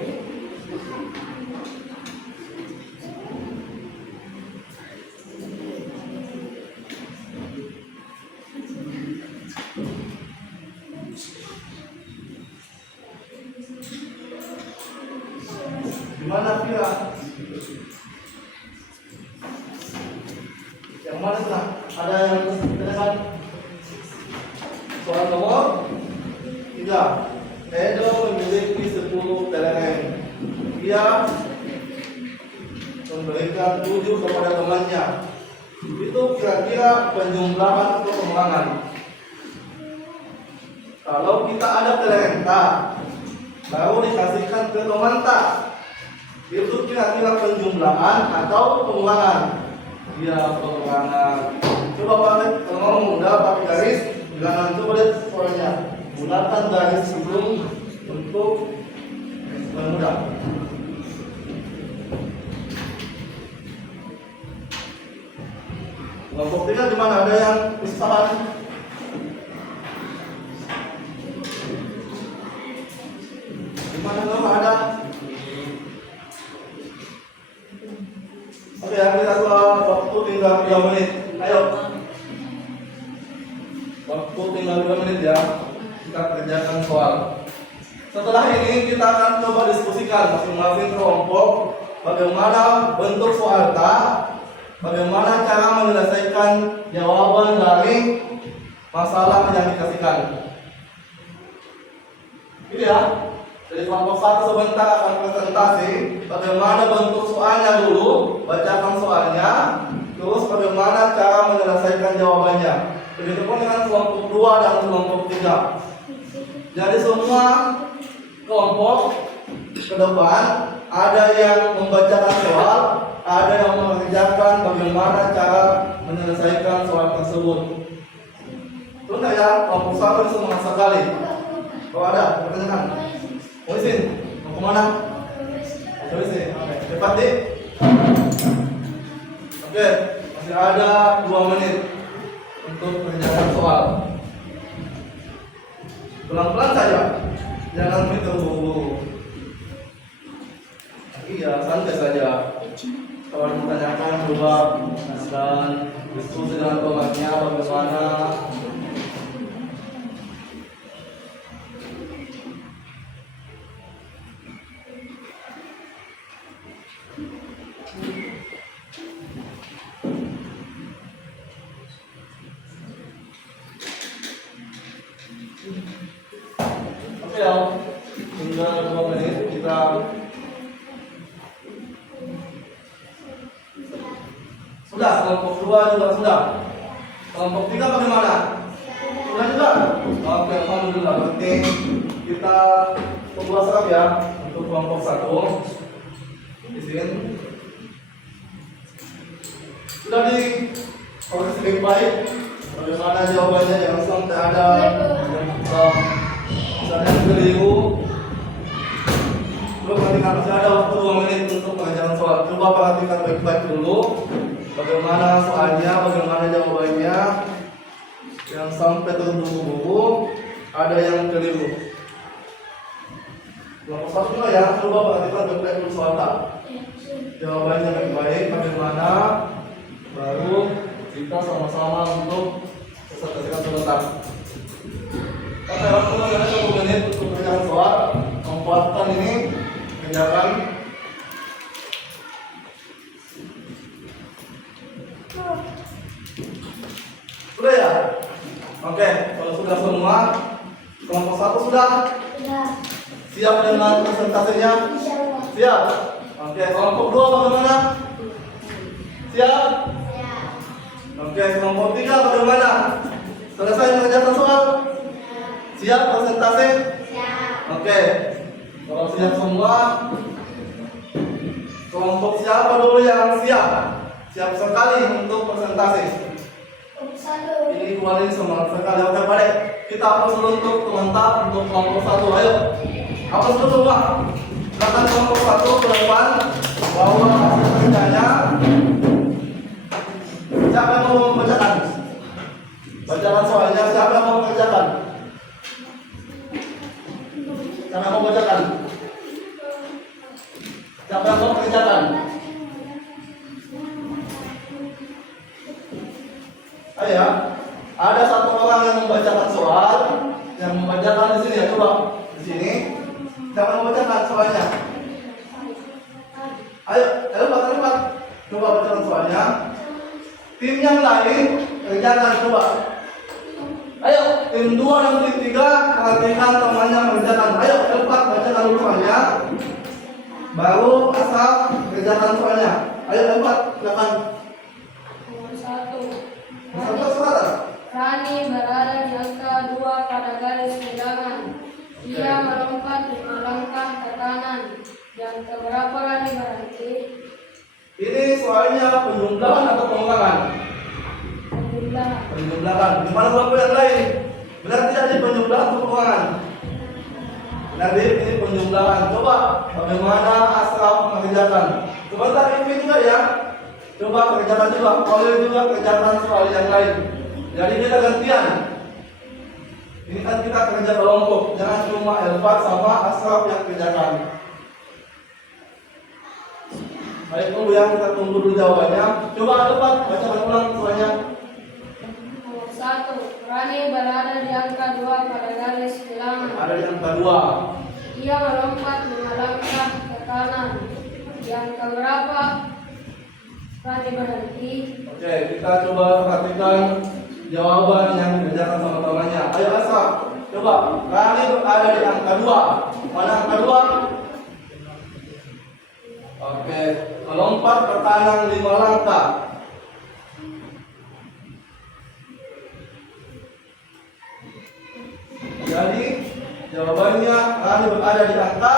Gimana Fira? Yang mana sana? Ada yang tanyakan? Soal nomor 3. Edo memiliki 10 telegram. Dia memberikan 7 kepada temannya. Itu kira-kira penjumlahan atau pengulangan. Kalau kita ada talenta, baru dikasihkan ke teman tak, itu kira-kira penjumlahan atau pengulangan. Dia pengulangan. Coba pakai kalau mudah pakai garis bilangan. Coba lihat soalnya. Gunakan garis sebelum untuk memudah. Kelompok 3 di mana ada yang kesusahan? Di mana nggak ada? Oke ya, kita waktu tinggal 3 menit. Ayo. Waktu tinggal 2 menit ya. Kita kerjakan soal. Setelah ini kita akan coba diskusikan masing-masing kelompok bagaimana bentuk soal tak, bagaimana cara menyelesaikan jawaban dari masalah yang dikasihkan. Ini ya. Jadi kelompok 1 sebentar akan presentasi bagaimana bentuk soalnya dulu, bacakan soalnya, terus bagaimana cara menyelesaikan jawabannya. Begitupun dengan kelompok 2 dan kelompok 3. Jadi semua kelompok ke depan ada yang membacakan soal, ada yang mengerjakan bagaimana cara menyelesaikan soal tersebut. Terus ya, kelompok satu semangat sekali. Kalau ada pertanyaan, mau izin, mau kemana? Mau izin, oke. Cepat deh. Oke, masih ada 2 menit untuk mengerjakan soal. Pelan-pelan saja, jangan terburu-buru. Iya, santai saja. Kalau ditanyakan jawab dan diskusi dengan kelompoknya bagaimana. Oke ya, tinggal 2 menit kita. Sudah, kelompok 2 juga sudah. Kelompok 3 bagaimana? Sudah juga? Oke, alhamdulillah. Berarti kita tunggu asap ya untuk kelompok 1. Izin. Sudah di proses lebih baik. Bagaimana jawabannya? Jangan sampai ada yang keliru. Coba perhatikan, masih ada waktu 2 menit untuk pengajaran soal. Coba perhatikan baik-baik dulu bagaimana soalnya, bagaimana jawabannya. Yang sampai terburu-buru, ada yang keliru. Kelompok 1 juga ya, coba perhatikan baik-baik dulu soalnya. Jawabannya baik-baik, bagaimana, baru kita sama-sama untuk selesaikan sebentar. Oke, waktu ada 1 menit untuk pengajaran soal. Manfaatkan ini, kerjakan. Sudah ya? Oke, kalau sudah semua, kelompok 1 sudah? Siap dengan presentasinya? Siap? Oke, kelompok 2 bagaimana? Siap? Oke, kelompok 3 bagaimana? Selesai mengerjakan soal? Siap presentasi? Oke, kalau siap semua, kelompok siapa dulu yang siap? Siap sekali untuk presentasi. Ini kemarin semangat sekali. Oke, balik. Kita hapus dulu untuk teman-teman untuk kelompok 1. Ayo, hapus dulu semua. Silakan kelompok 1 ke depan. Bawa hasil kerjanya. Siapa yang mau membacakan? Bacakan soalnya. Siapa yang mau mengerjakan? Siapa yang mau bacakan? Siapa yang mau mengerjakan? Ayo ya, ada 1 orang yang membacakan soal, yang membacakan di sini ya, coba di sini. Siapa yang membacakan soalnya? Ayo, cepat, coba bacakan soalnya. Tim yang lain kerjakan coba. Ayo, tim 2 dan tim 3 perhatikan temannya mengerjakan. Ayo, cepat bacakan dulu soalnya. Baru asal kerjakan soalnya. Ayo cepat, silakan. Nomor 1. Rani berada di angka 2 pada garis bilangan. Ia melompat 5 langkah ke kanan. Yang keberapa Rani berhenti? Ini soalnya penjumlahan atau pengulangan? Penjumlahan. Gimana kelompok yang lain? Benar tidak di penjumlahan atau pengulangan? Benar ini penjumlahan. Coba bagaimana Asraf mengerjakan? Sebentar ini juga ya. Coba kerjakan juga, boleh juga kerjakan soal yang lain. Jadi kita gantian. Ini kan kita kerja kelompok, jangan cuma Elfat sama Asraf yang kerjakan. Baik dulu ya, kita tunggu dulu jawabannya. Coba Elfat bacakan ulang soalnya. Nomor 1. Rani berada di angka 2 pada garis bilangan. Ada di angka 2. Ia melompat 5 langkah ke kanan. Yang keberapa Rani berhenti? Oke, kita coba perhatikan jawaban yang dikerjakan sama temannya. Ayo Asraf, coba. Rani ada di angka 2. Mana angka 2? Oke, melompat ke kanan 5 langkah. Jadi Jawabannya Rani berada di angka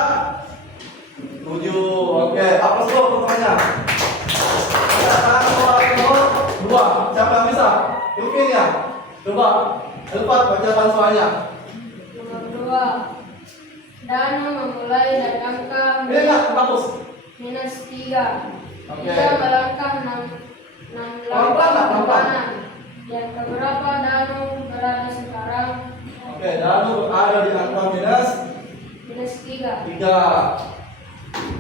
7. Oke, apa skor pertamanya? Sekarang nomor 2. Siapa yang bisa? Mungkin ya. Coba Elfat bacakan soalnya. Nomor 2. Danu memulai dari angka Ini enggak hapus. -3. Oke. Dia melangkah 6 Pelan-pelan lah, langkah ke pelan-pelan. kanan. Yang keberapa Danu berada sekarang? Oke, Danu berada di angka -3. -3.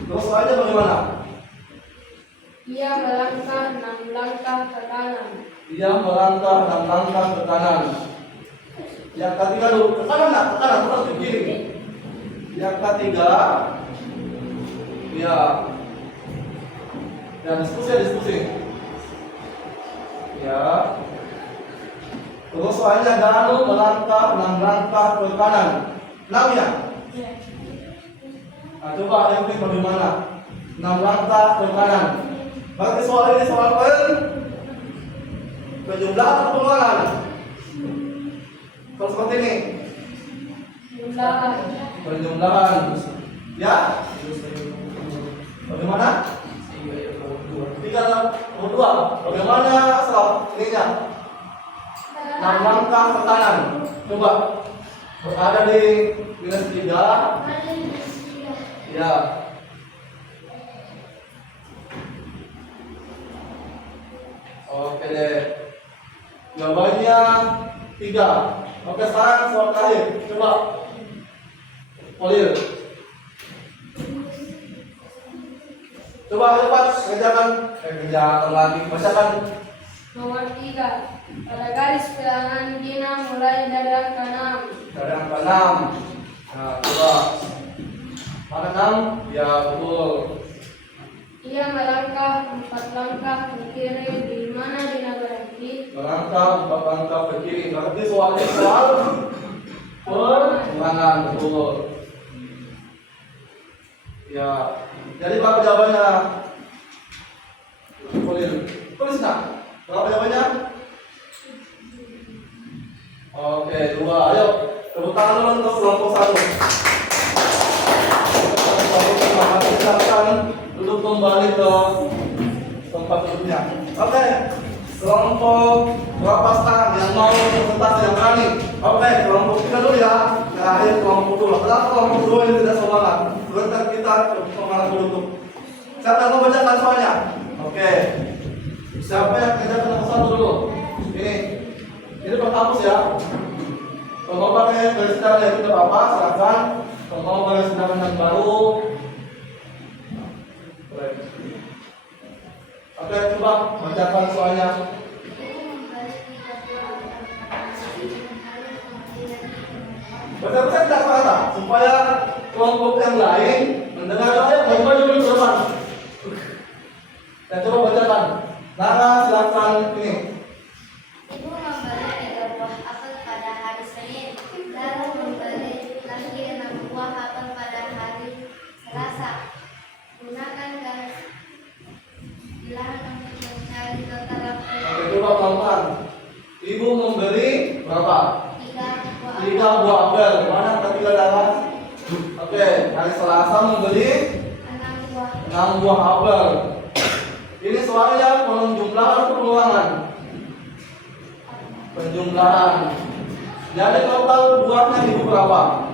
Terus soalnya bagaimana? Ia melangkah 6 langkah ke kanan. Dia melangkah 6 langkah ke kanan. Yang ketiga dulu, ke kanan enggak? Ke kanan, bukan ke kiri. Yang ketiga, ya, dan diskusi. Ya. Terus soalnya Danu melangkah 6 langkah ke kanan. 6 ya? Ya. Nah, coba yang penting bagaimana? 6 langkah ke kanan. Berarti soal ini soal penjumlahan atau pengulangan? Kalau seperti ini, Jumlahan. penjumlahan. Ya? Bagaimana? 3/2. Bagaimana soal ininya? 6 langkah ke kanan. Coba berada di -3. Ya. Oke deh. Jawabannya 3. Oke, sekarang soal terakhir. Coba. Polil. Coba cepat kerjakan lagi. Bacakan. Nomor 3. Pada garis bilangan Dina mulai dari angka 6. Dari angka 6. Nah, coba. Mana 6? Ya, betul. Ia melangkah 4 langkah ke kiri, di mana Dina berhenti. Melangkah 4 langkah ke kiri. Berarti soalnya soal pengulangan, betul. Ya. Jadi berapa jawabannya? Tulis nak. Berapa jawabannya? Oke, 2. Ayo, tepuk tangan dulu untuk kelompok 1. Terima kasih, silakan duduk kembali ke tempat duduknya. Oke, kelompok berapa sekarang yang mau presentasi yang berani? Oke, kelompok 3 dulu ya. Terakhir kelompok 2. Kenapa kelompok 2 ini tidak semangat? Sebentar kita semangat dulu. Siapa yang mau bacakan soalnya? Oke. Siapa yang kerjakan nomor 1 dulu? Ini berhapus ya. Kalau mau pakai garis dalam yang tidak apa, silakan. Kalau mau garis dalam yang baru, boleh. Oke, coba bacakan soalnya. Baca-baca tidak suara supaya kelompok yang lain mendengar. Ayo, baju dulu ke depan. Dan coba bacakan. Nara, silakan ini. Ibu membeli 3 buah apel pada hari Senin, lalu membeli lagi 6 buah apel pada hari Selasa. Gunakan garis bilangan untuk mencari total apel. Oke, coba pelan-pelan. Ibu membeli berapa? 3 buah 3 buah apel. Mana ketiga darah? Oke, hari Selasa membeli 6 buah 6 buah apel. Ini soalnya penjumlahan atau pengulangan? Penjumlahan. Jadi total buahnya ibu berapa?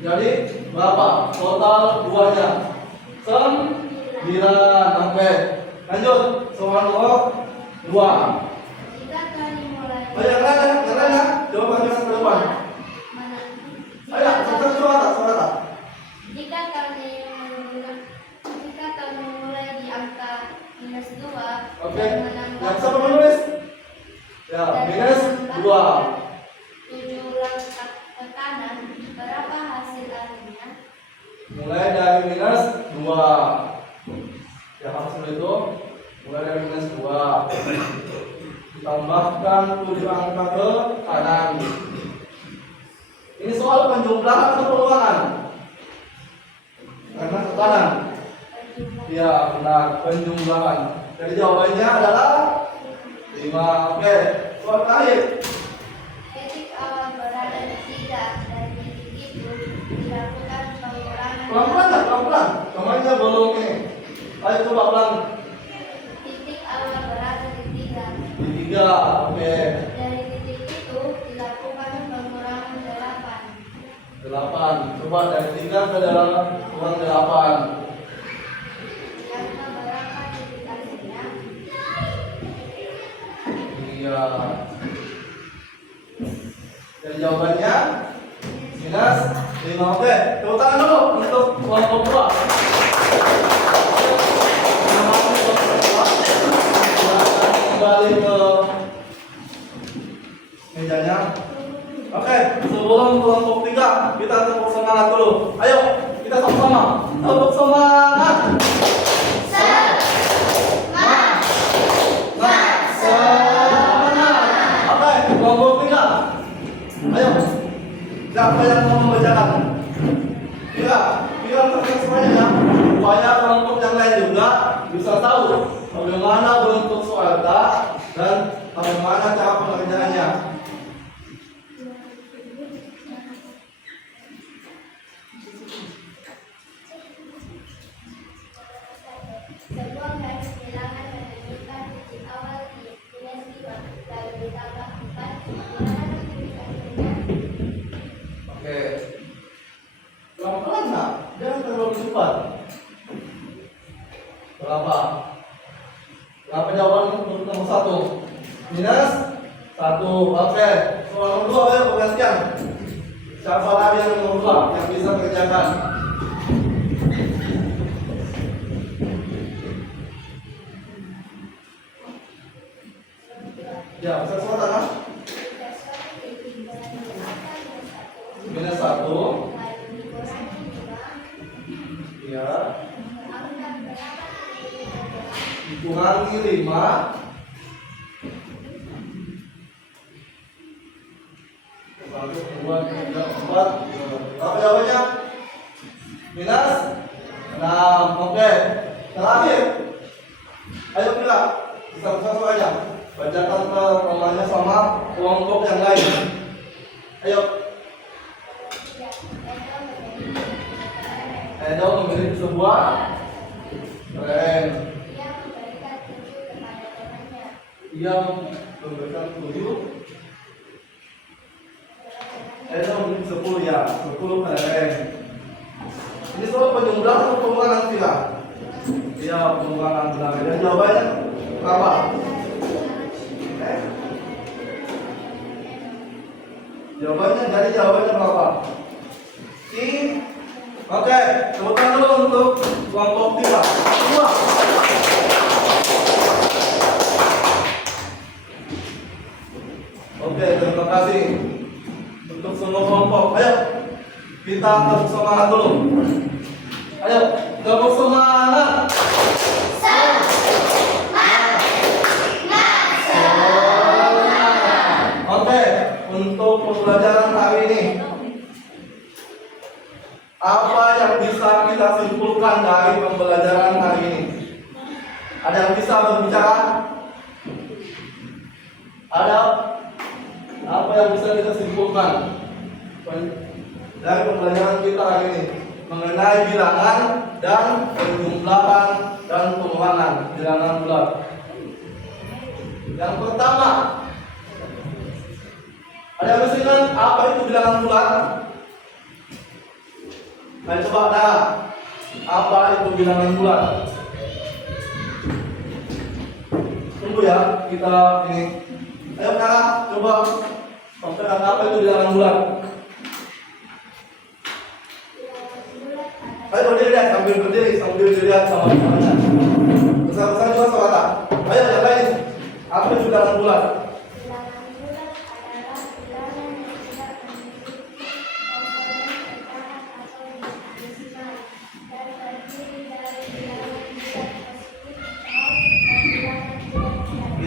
Jadi berapa total buahnya? 9. Oke. Lanjut. Soal nomor 2. Jika kali mulai Ayo yang lain ya. Coba bagian ke depan. Ayo, suara. Jika kami mulai di angka -2 Oke. dan menambah Yang siapa menulis? Ya, -2. 7 langkah ke kanan, berapa hasil akhirnya? Mulai dari -2. Ya, hasil itu mulai dari -2. Tambahkan 7 angka ke kanan. Ini soal penjumlahan atau pengulangan? Karena ke kanan. Ya, benar, penjumlahan. Jadi jawabannya adalah 3. 5. Oke, soal terakhir. Titik awal berada di 3 dan titik itu dilakukan pengurangan. Pelan-pelan. Kemana belum ini? Ayo coba pelan. Titik awal berada di 3. Di 3. Oke. Dari titik itu dilakukan pengurangan 8. 8. Coba dari 3 ke dalam kurang 8. Yang berapa titik akhirnya? Iya. Jadi jawabannya minus 5. Oke, tepuk tangan dulu untuk kelompok 2. Kembali ke mejanya. Oke, sebelum kelompok 3 kita tepuk semangat dulu. Ayo, kita sama-sama tepuk semangat. Semangat. Oke, kelompok 3. Ayo, siapa yang mau membacakan? Kira semuanya ya, supaya kelompok yang lain juga bisa tahu bagaimana bentuk soal dan bagaimana cara pengerjaannya. Sebuah garis bilangan menunjukkan titik awal di minus 5 lalu ditambah 4 digunakan titik akhirnya. Oke, pelan-pelan nak, jangan terlalu cepat. Berapa? Berapa jawaban untuk nomor 1? Minus 1. Oke, soal nomor 2 ayo perhatikan. Siapa lagi yang nomor 2 yang bisa kerjakan? Ya, bisa suara kan? Minus 1. Ya. Dikurangi 5. Satu, dua, tiga, 4. Apa jawabannya? Minus 6. Oke. Terakhir. Ayo kita satu-satu aja. Bacakan ke temannya sama kelompok yang lain. Ayo. Edo memiliki sebuah keren. Ia memberikan 7. Edo memiliki 10 ya, 10 keren. Ini soal penjumlahan atau pengurangan sila? Iya, pengurangan sila. Dan jawabannya berapa? Jawabannya berapa? Oke, tepuk tangan dulu untuk kelompok 3. Dua. Oke, terima kasih untuk semua kelompok. Ayo, kita tepuk semangat dulu. Ayo, tepuk semangat. Oke, untuk pembelajaran hari ini, apa yang bisa kita simpulkan dari pembelajaran hari ini? Ada yang bisa berbicara? Ada? Apa yang bisa kita simpulkan dari pembelajaran kita hari ini mengenai bilangan dan penjumlahan dan pengurangan bilangan bulat? Yang pertama, ada yang bisa ingat apa itu bilangan bulat? Ayo coba dah. Apa itu bilangan bulat? Tunggu ya, kita ini. Ayo Kak, coba sampaikan apa itu bilangan bulat. Ayo berdiri sambil dilihat sama temannya. Besar-besar juga suara. Ayo yang lain. Apa itu bilangan bulat?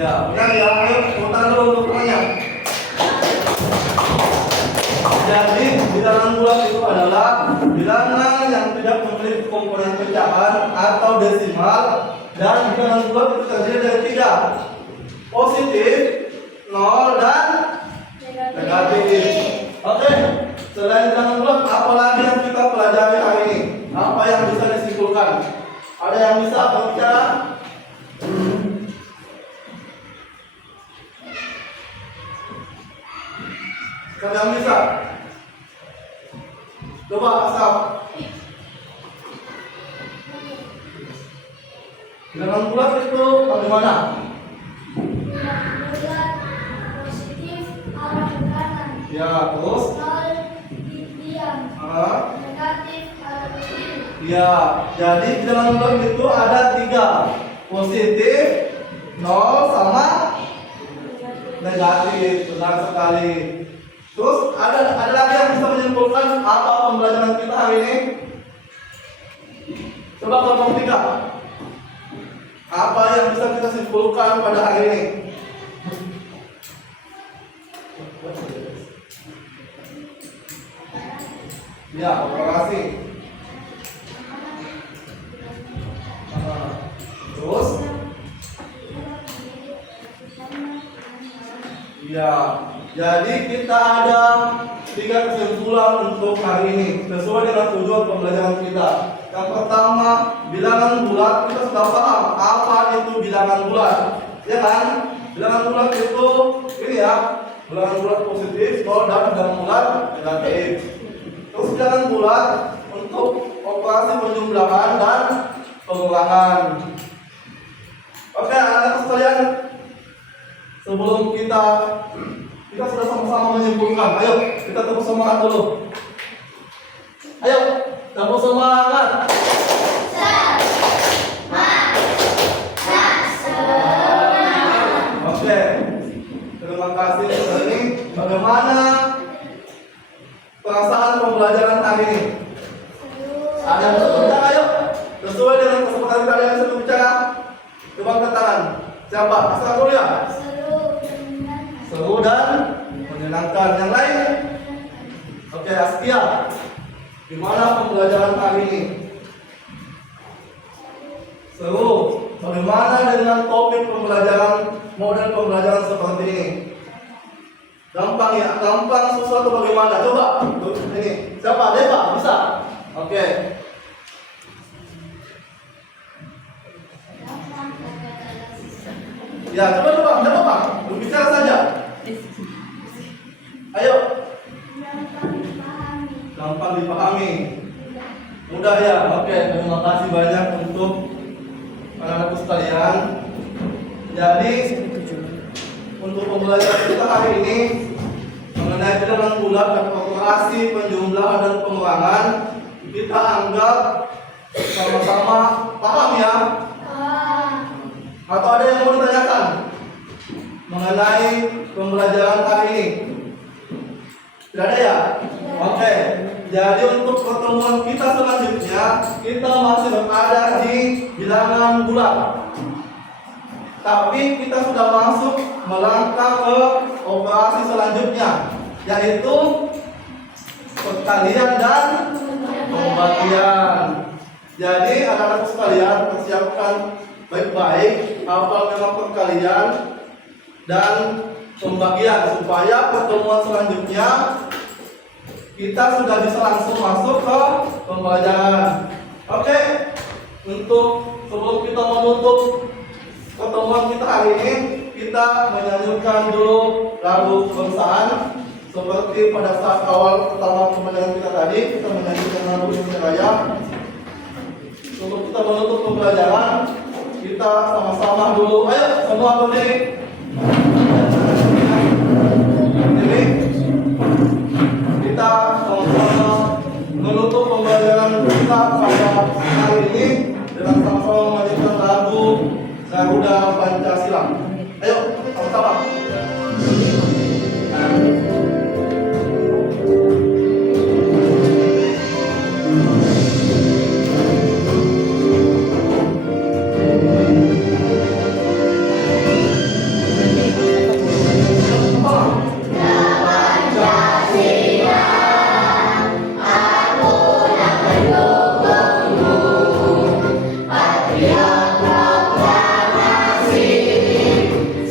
Ya, benar ya. Ayo, tepuk dulu untuk temannya. Jadi, bilangan bulat itu adalah bilangan yang tidak memiliki komponen pecahan atau desimal, dan bilangan bulat itu terdiri dari 3. positif, 0 dan negatif. Oke, selain bilangan bulat, apa lagi yang kita pelajari hari ini? Apa yang bisa disimpulkan? Ada yang bisa berbicara? Siapa yang bisa? Coba Asap. Bilangan bulat itu bagaimana? Bulat positif arah ke kanan. Ya, terus? 0 diam. Negatif arah ke kiri. Ya, jadi bilangan bulat itu ada 3, positif, 0 sama negatif. Benar sekali. Terus ada lagi yang bisa menyimpulkan apa pembelajaran kita hari ini? Coba kelompok 3. Apa yang bisa kita simpulkan pada hari ini? Ya, operasi. Terus? Ya, jadi kita ada 3 kesimpulan untuk hari ini sesuai dengan tujuan pembelajaran kita. Yang pertama, bilangan bulat kita sudah paham apa itu bilangan bulat, ya kan? Bilangan bulat itu ini ya, bilangan bulat positif, 0 dan bilangan bulat negatif. Terus bilangan bulat untuk operasi penjumlahan dan pengulangan. Oke, anak-anak sekalian, sebelum kita sudah sama-sama menyimpulkan, ayo kita tepuk semangat dulu. Ayo, tepuk semangat. Oke, terima kasih. Ini bagaimana perasaan pembelajaran hari ini? Ada yang bisa bicara? Ayo, sesuai dengan kesepakatan kalian yang bicara. Coba angkat tangan. Siapa? Asal dulu ya. Seru dan menyenangkan. Yang lain? Oke, Askia. Gimana pembelajaran hari ini? Seru. Bagaimana dengan topik pembelajaran, model pembelajaran seperti ini? Gampang ya? Gampang, susah atau bagaimana? Coba. Ini. Siapa? Deva? Bisa? Oke. Ya, coba, berbicara saja. Ayo. Gampang dipahami. Mudah ya. Oke, terima kasih banyak untuk anak-anakku sekalian. Jadi, untuk pembelajaran kita hari ini mengenai bilangan bulat dan operasi penjumlahan dan pengulangan, kita anggap sama-sama paham ya. Atau ada yang mau ditanyakan mengenai pembelajaran hari ini? Tidak ada ya? Oke. Jadi untuk pertemuan kita selanjutnya, kita masih berada di bilangan bulat. Tapi kita sudah masuk melangkah ke operasi selanjutnya, yaitu perkalian dan pembagian. Jadi anak-anak sekalian, persiapkan baik-baik hafal memang perkalian dan pembagian supaya pertemuan selanjutnya kita sudah bisa langsung masuk ke pembelajaran. Oke, untuk sebelum kita menutup pertemuan kita hari ini, kita menyanyikan dulu lagu kebangsaan seperti pada saat awal pertama pembelajaran kita tadi, kita menyanyikan lagu Indonesia Raya. Untuk kita menutup pembelajaran, kita sama-sama dulu. Ayo semua berdiri. Berdiri. Kita sama-sama menutup pembelajaran kita pada hari ini dengan sama-sama menyanyikan lagu Garuda Pancasila. Ayo sama-sama.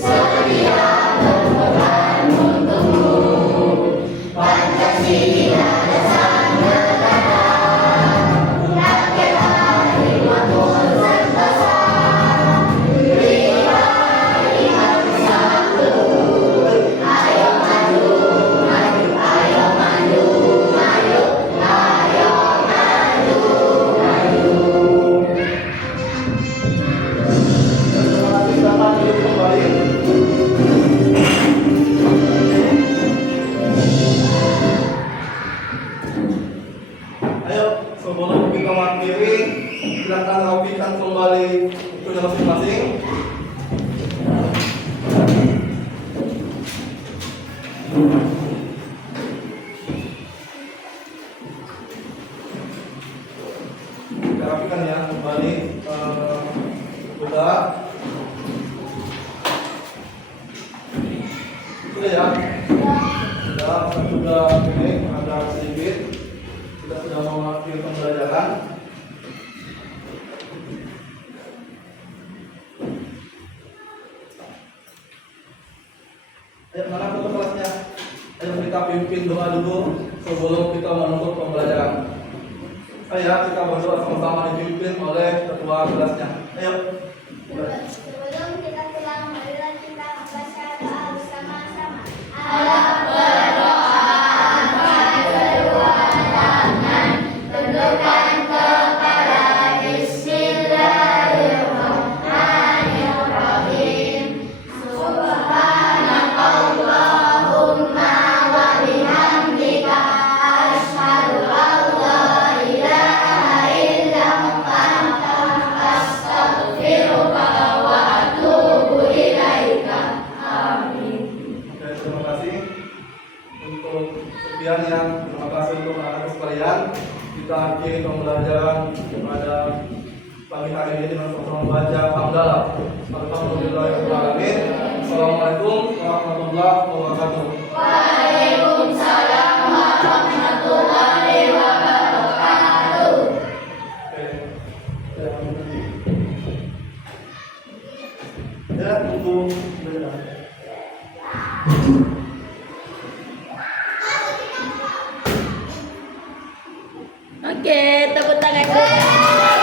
Setia Sudah ya? Sudah, sudah ini agak sedikit. Kita sudah mau mengakhiri pembelajaran. Ayo, mana foto kelasnya? Ayo kita pimpin doa dulu sebelum kita menutup pembelajaran. Ayo kita berdoa sama-sama dipimpin oleh ketua kelasnya. Ayo. Sebelum kita pulang, marilah kita membaca doa bersama-sama. Oke, terima kasih untuk sekiannya. Terima kasih untuk anak-anak sekalian. Kita akhiri pembelajaran pada pagi hari ini dengan sama-sama membaca hamdalah. Alhamdulillahirobbilalamin. Assalamualaikum warahmatullahi wabarakatuh. Waalaikumsalam warahmatullahi wabarakatuh. Oke. Ya, tunggu. Oke.